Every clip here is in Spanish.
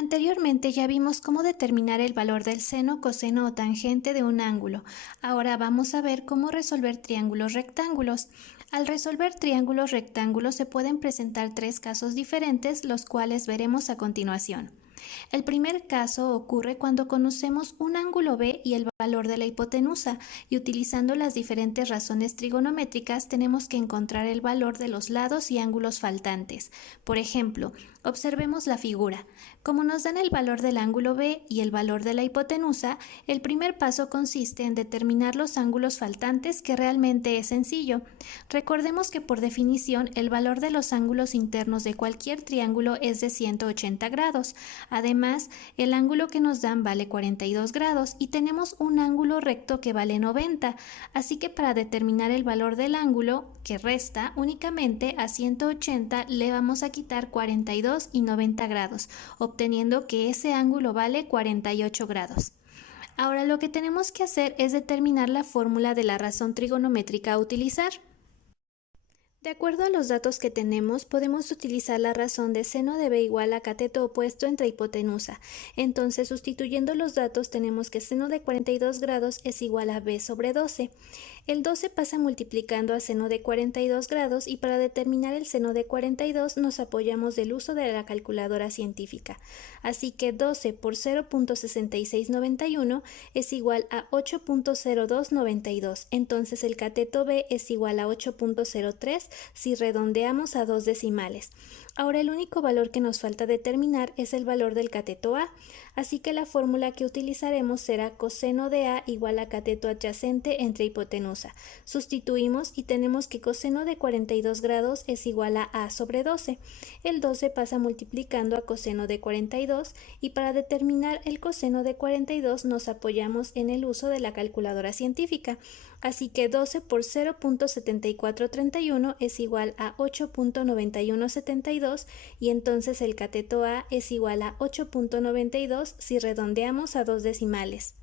Anteriormente ya vimos cómo determinar el valor del seno, coseno o tangente de un ángulo. Ahora vamos a ver cómo resolver triángulos rectángulos. Al resolver triángulos rectángulos se pueden presentar tres casos diferentes, los cuales veremos a continuación. El primer caso ocurre cuando conocemos un ángulo B y el valor de la hipotenusa, y utilizando las diferentes razones trigonométricas tenemos que encontrar el valor de los lados y ángulos faltantes. Por ejemplo, observemos la figura. Como nos dan el valor del ángulo B y el valor de la hipotenusa, el primer paso consiste en determinar los ángulos faltantes, que realmente es sencillo. Recordemos que por definición el valor de los ángulos internos de cualquier triángulo es de 180 grados. Además, el ángulo que nos dan vale 42 grados y tenemos un ángulo recto que vale 90, así que para determinar el valor del ángulo que resta, únicamente a 180 le vamos a quitar 42 y 90 grados, obteniendo que ese ángulo vale 48 grados. Ahora lo que tenemos que hacer es determinar la fórmula de la razón trigonométrica a utilizar. De acuerdo a los datos que tenemos, podemos utilizar la razón de seno de b igual a cateto opuesto entre hipotenusa. Entonces, sustituyendo los datos, tenemos que seno de 42 grados es igual a b sobre 12. El 12 pasa multiplicando a seno de 42 grados y para determinar el seno de 42 nos apoyamos del uso de la calculadora científica. Así que 12 por 0.6691 es igual a 8.0292. Entonces el cateto b es igual a 8.03 si redondeamos a dos decimales. Ahora el único valor que nos falta determinar es el valor del cateto A, así que la fórmula que utilizaremos será coseno de A igual a cateto adyacente entre hipotenusa. Sustituimos y tenemos que coseno de 42 grados es igual a sobre 12. El 12 pasa multiplicando a coseno de 42 y para determinar el coseno de 42 nos apoyamos en el uso de la calculadora científica. Así que 12 por 0.7431 es igual a 8.9172 y entonces el cateto A es igual a 8.92 si redondeamos a dos decimales.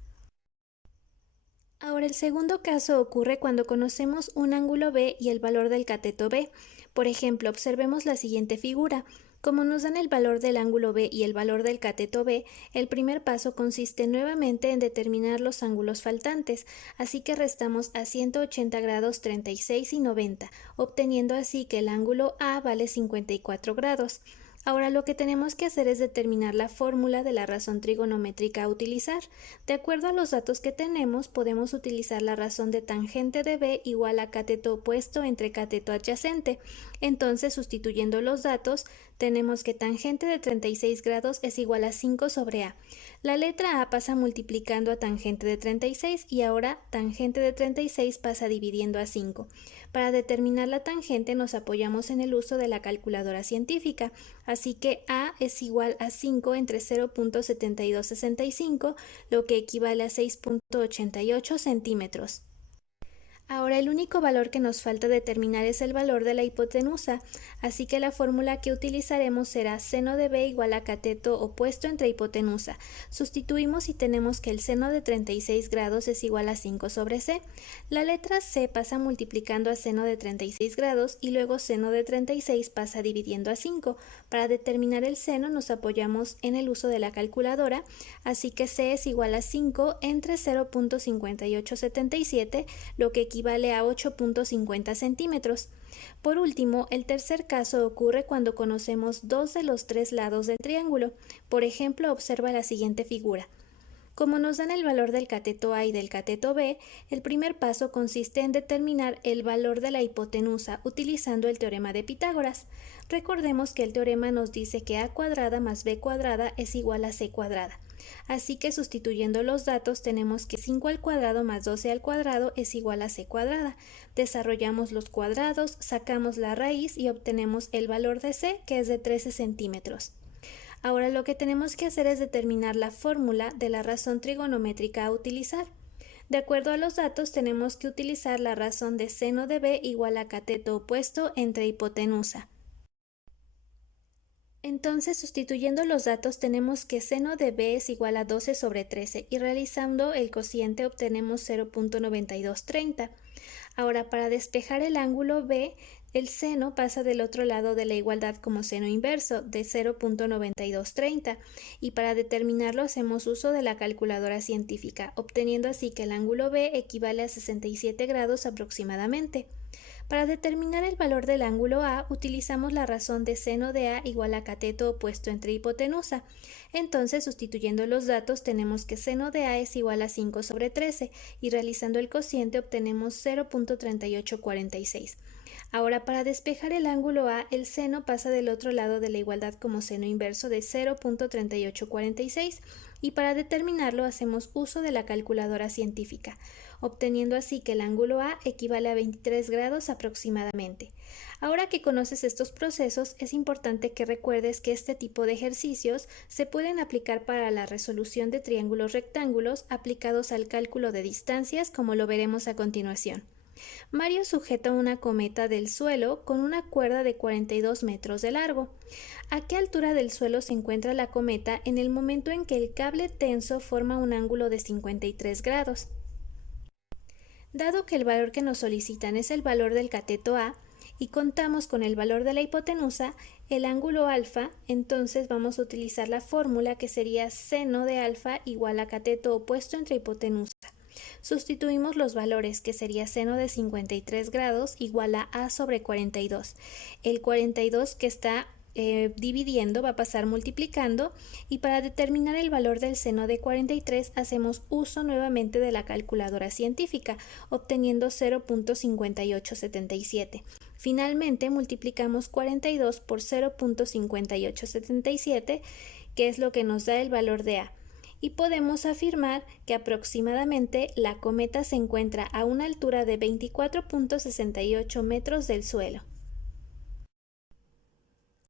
Ahora el segundo caso ocurre cuando conocemos un ángulo B y el valor del cateto B. Por ejemplo, observemos la siguiente figura. Como nos dan el valor del ángulo B y el valor del cateto B, el primer paso consiste nuevamente en determinar los ángulos faltantes, así que restamos a 180 grados 36 y 90, obteniendo así que el ángulo A vale 54 grados. Ahora lo que tenemos que hacer es determinar la fórmula de la razón trigonométrica a utilizar. De acuerdo a los datos que tenemos, podemos utilizar la razón de tangente de B igual a cateto opuesto entre cateto adyacente. Entonces, sustituyendo los datos, tenemos que tangente de 36 grados es igual a 5 sobre A. La letra A pasa multiplicando a tangente de 36 y ahora tangente de 36 pasa dividiendo a 5. Para determinar la tangente nos apoyamos en el uso de la calculadora científica, así que A es igual a 5 entre 0.7265, lo que equivale a 6.88 centímetros. Ahora el único valor que nos falta determinar es el valor de la hipotenusa, así que la fórmula que utilizaremos será seno de b igual a cateto opuesto entre hipotenusa. Sustituimos y tenemos que el seno de 36 grados es igual a 5 sobre c. La letra c pasa multiplicando a seno de 36 grados y luego seno de 36 pasa dividiendo a 5. Para determinar el seno nos apoyamos en el uso de la calculadora, así que c es igual a 5 entre 0.5877, lo que equivale a 8.50 centímetros. Por último, el tercer caso ocurre cuando conocemos dos de los tres lados del triángulo. Por ejemplo, observa la siguiente figura. Como nos dan el valor del cateto A y del cateto B, el primer paso consiste en determinar el valor de la hipotenusa utilizando el teorema de Pitágoras. Recordemos que el teorema nos dice que a cuadrada más b cuadrada es igual a c cuadrada. Así que sustituyendo los datos tenemos que 5 al cuadrado más 12 al cuadrado es igual a c cuadrada. Desarrollamos los cuadrados, sacamos la raíz y obtenemos el valor de c, que es de 13 centímetros. Ahora lo que tenemos que hacer es determinar la fórmula de la razón trigonométrica a utilizar. De acuerdo a los datos tenemos que utilizar la razón de seno de b igual a cateto opuesto entre hipotenusa. Entonces, sustituyendo los datos, tenemos que seno de b es igual a 12 sobre 13 y realizando el cociente obtenemos 0.9230. Ahora, para despejar el ángulo b, el seno pasa del otro lado de la igualdad como seno inverso de 0.9230 y para determinarlo hacemos uso de la calculadora científica, obteniendo así que el ángulo B equivale a 67 grados aproximadamente. Para determinar el valor del ángulo A, utilizamos la razón de seno de A igual a cateto opuesto entre hipotenusa. Entonces, sustituyendo los datos, tenemos que seno de A es igual a 5 sobre 13 y realizando el cociente obtenemos 0.3846. Ahora, para despejar el ángulo A, el seno pasa del otro lado de la igualdad como seno inverso de 0.3846 y para determinarlo hacemos uso de la calculadora científica, obteniendo así que el ángulo A equivale a 23 grados aproximadamente. Ahora que conoces estos procesos, es importante que recuerdes que este tipo de ejercicios se pueden aplicar para la resolución de triángulos rectángulos aplicados al cálculo de distancias, como lo veremos a continuación. Mario sujeta una cometa del suelo con una cuerda de 42 metros de largo. ¿A qué altura del suelo se encuentra la cometa en el momento en que el cable tenso forma un ángulo de 53 grados? Dado que el valor que nos solicitan es el valor del cateto A y contamos con el valor de la hipotenusa, el ángulo alfa, entonces vamos a utilizar la fórmula que sería seno de alfa igual a cateto opuesto entre hipotenusa. Sustituimos los valores, que sería seno de 53 grados igual a sobre 42. El 42 que está dividiendo va a pasar multiplicando y para determinar el valor del seno de 43 hacemos uso nuevamente de la calculadora científica, obteniendo 0.5877. Finalmente multiplicamos 42 por 0.5877, que es lo que nos da el valor de A. Y podemos afirmar que aproximadamente la cometa se encuentra a una altura de 24.68 metros del suelo.